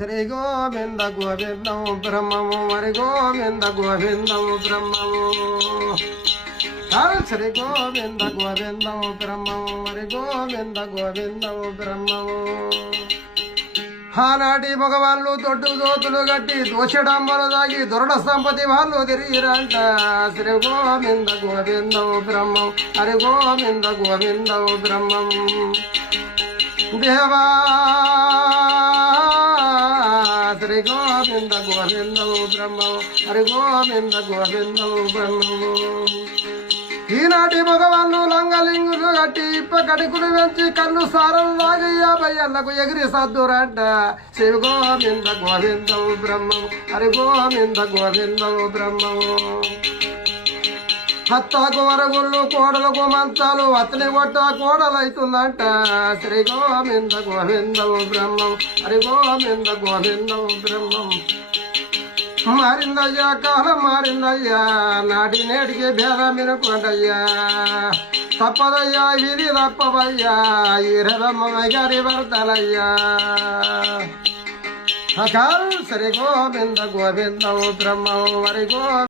శ్రీ గోవింద గోవిందం బ్రహ్మము మరి గోవింద గోవిందం బ్రహ్మము. శ్రీ గోవింద గోవిందం బ్రహ్మము మరి గోవింద గోవిందం బ్రహ్మము. ఆనాటి మగవాళ్ళు దొడ్డు దోతులు గట్టి దోషడాంబలు దాగి దొరడ సంపతి వాళ్ళు తిరిగిరంట. శ్రీ గోవింద గోవిందం బ్రహ్మం హరి గోవింద గోవిందం బ్రహ్మం దేవా హరి గోవింద గోవిందవు బ్రహ్మవు హరి గోవింద గోవిందవు బ్రహ్మవు ఈనాటి మగవాళ్ళు లంగలింగులు కట్టి ఇప్ప కడుకులు వెంచి కన్ను సారం లాగి యాభై ఏళ్ళకు ఎగిరి సద్దురంట శివ గోవింద గోవిందవు బ్రహ్మం. హరి గోవింద గోవిందవు బ్రహ్మము హత్తాకు వరగుళ్ళు కోడలకు మంచాలు అతని కొట్ట కోడలైతుందంట. శ్రీ గోవింద గోవిందవు బ్రహ్మం హరి గోవింద గోవిందవు బ్రహ్మం. మారిందయ్యా కాలం మారిందయ్యా నాటి నేటికి భేదం వినుకోండయ్యా. తప్పదయ్యా ఇది తప్పవయ్యా ఈ రథమ్మ గారి వర్తలయ్యా అకాల్ శ్రీ గోవింద గోవిందవు బ్రహ్మం వరి గో